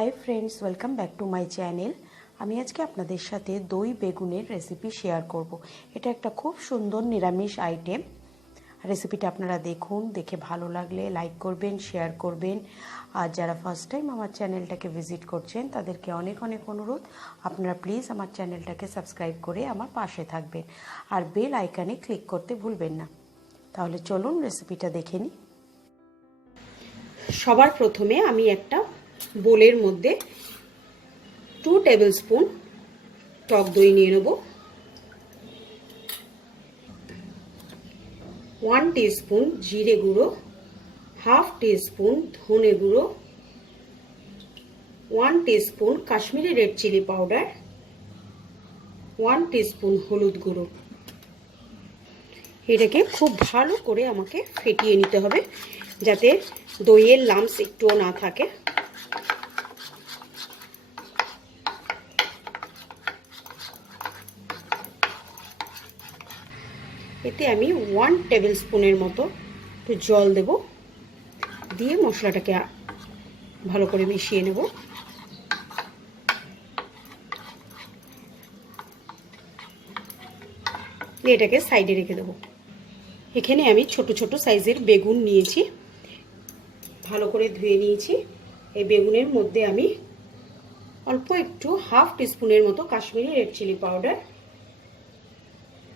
High friends welcome back to my channel. আমি আজকে আপনাদের সাথে দই বেগুনের রেসিপি শেয়ার করব। এটা একটা খুব সুন্দর নিরামিষ আইটেম। রেসিপিটা আপনারা দেখুন, দেখে ভালো লাগলে লাইক করবেন, শেয়ার করবেন। আর যারা ফার্স্ট টাইম আমার চ্যানেলটাকে ভিজিট করছেন তাদেরকে অনেক অনেক অনুরোধ, আপনারা প্লিজ আমার চ্যানেলটাকে সাবস্ক্রাইব করে আমার পাশে থাকবেন আর বেল আইকনে ক্লিক করতে ভুলবেন না। তাহলে চলুন রেসিপিটা দেখে নিই। সবার প্রথমে আমি একটা বোলের মধ্যে 2 টেবিল স্পুন টক দই নিয়ে নেব, 1 টিস্পুন জিরে গুঁড়ো, হাফ টিস্পুন ধনে গুঁড়ো, 1 teaspoon Kashmiri red chilli powder, 1 teaspoon হলুদ গুঁড়ো। এটাকে খুব ভালো করে আমাকে ফেটিয়ে নিতে হবে যাতে দইয়ের লাম্পস একটুও না থাকে। এতে আমি 1 টেবিল স্পুনের মতো একটু জল দেব, দিয়ে মশলাটাকে ভালো করে মিশিয়ে নেব। এটাকে সাইডে রেখে দেব। এখানে আমি ছোট ছোট সাইজের বেগুন নিয়েছি, ভালো করে ধুয়ে নিয়েছি। এই বেগুনের মধ্যে আমি অল্প একটু হাফ টিস্পুনের মতো Kashmiri red chilli powder,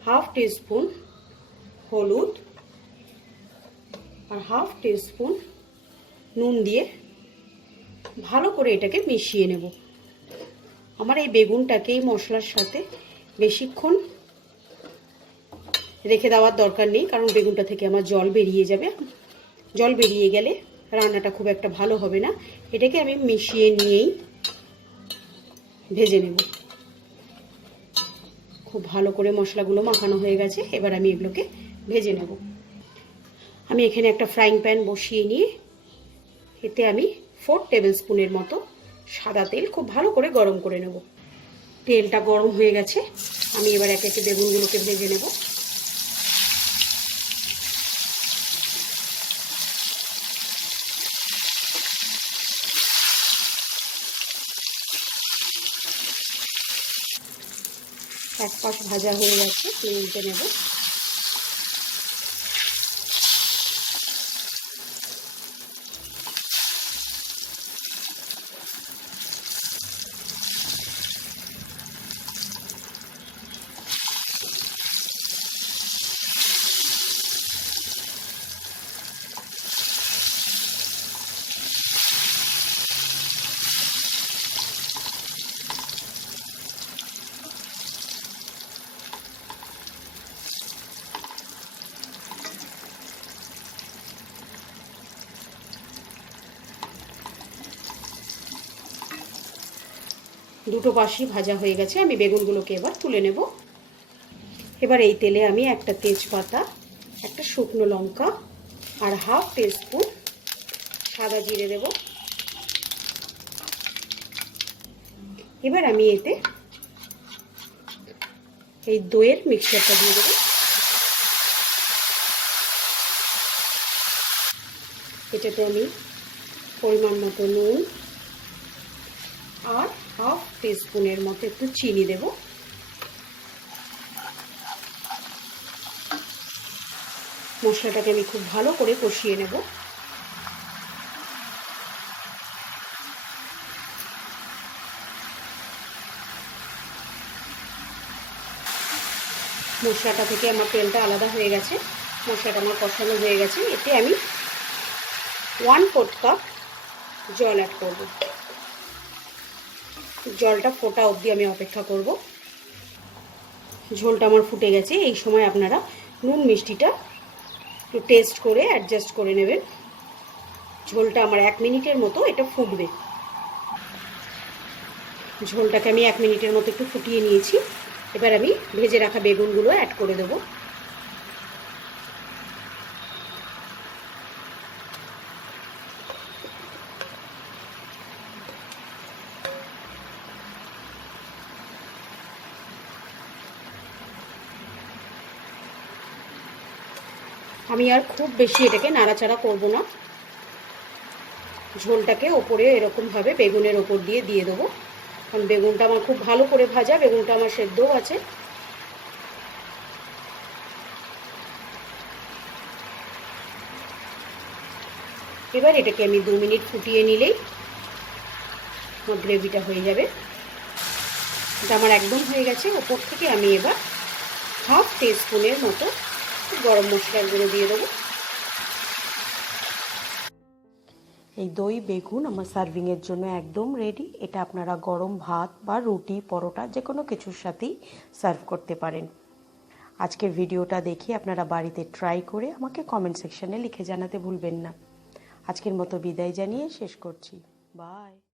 half teaspoon হলুদ আর হাফ টিস্পুন নুন দিয়ে ভালো করে এটাকে মিশিয়ে নেব। আমার এই বেগুনটাকে এই মশলার সাথে বেশিক্ষণ রেখে দেওয়ার দরকার নেই, কারণ বেগুনটা থেকে আমার জল বেরিয়ে যাবে। জল বেরিয়ে গেলে রান্নাটা খুব একটা ভালো হবে না। এটাকে আমি মিশিয়ে নিয়েই ভেজে নেব। খুব ভালো করে মশলাগুলো মাখানো হয়ে গেছে, এবার আমি এগুলোকে ভেজে নেব। আমি এখানে একটা ফ্রাইং প্যান বসিয়ে নিয়ে এতে আমি 4 টেবিল স্পুনের মতো সাদা তেল খুব ভালো করে গরম করে নেব। তেলটা গরম হয়ে গেছে, আমি এবার একে একে বেগুনগুলোকে ভেজে নেব। এক পাশ ভাজা হয়ে গেছে, উল্টে নেব। দুটো পাশই ভাজা হয়ে গেছে, আমি বেগুনগুলোকে এবার তুলে নেব। এবার এই তেলে আমি একটা তেজপাতা, একটা শুকনো লঙ্কা আর হাফ টিস্পুন সাদা জিরে দেব। এবার আমি এতে এই দইয়ের মিক্সচারটা দিয়ে দেব। এটাতে আমি পরিমাণ মতো নুন আর হাফ টিস্পুনের মতো একটু চিনি দেব। মশলাটাকে আমি খুব ভালো করে কষিয়ে নেব। মশলাটা থেকে আমার তেলটা আলাদা হয়ে গেছে, মশলাটা আমার কষানো হয়ে গেছে। এতে আমি 1/4 কাপ জল অ্যাড করব। জলটা ফোটা অবধি আমি অপেক্ষা করব। ঝোলটা আমার ফুটে গেছে। এই সময় আপনারা নুন মিষ্টিটা একটু টেস্ট করে অ্যাডজাস্ট করে নেবেন। ঝোলটা আমার 1 মিনিটের মতো এটা ফুটবে। ঝোলটাকে আমি 1 মিনিটের মতো একটু ফুটিয়ে নিয়েছি। এবার আমি ভেজে রাখা বেগুনগুলো অ্যাড করে দেব। আমি আর খুব বেশি এটাকে নাড়াচাড়া করব না। ঝোলটাকে ওপরে এরকমভাবে বেগুনের ওপর দিয়ে দেবো, কারণ বেগুনটা আমার খুব ভালো করে ভাজা, বেগুনটা আমার সেদ্ধও আছে। এবার এটাকে আমি 2 মিনিট ফুটিয়ে নিলেই আমার গ্রেভিটা হয়ে যাবে। এটা আমার একদম হয়ে গেছে। ওপর থেকে আমি এবার হাফ টিস্পুনের মতো গরম মশলার গুঁড়ো দিয়ে দেবো। এই দই বেগুন আমার সার্ভিংয়ের জন্য একদম রেডি। এটা আপনারা গরম ভাত বা রুটি, পরোটা যে কোনো কিছুর সাথেই সার্ভ করতে পারেন। আজকের ভিডিওটা দেখে আপনারা বাড়িতে ট্রাই করে আমাকে কমেন্ট সেকশনে লিখে জানাতে ভুলবেন না। আজকের মতো বিদায় জানিয়ে শেষ করছি। বাই।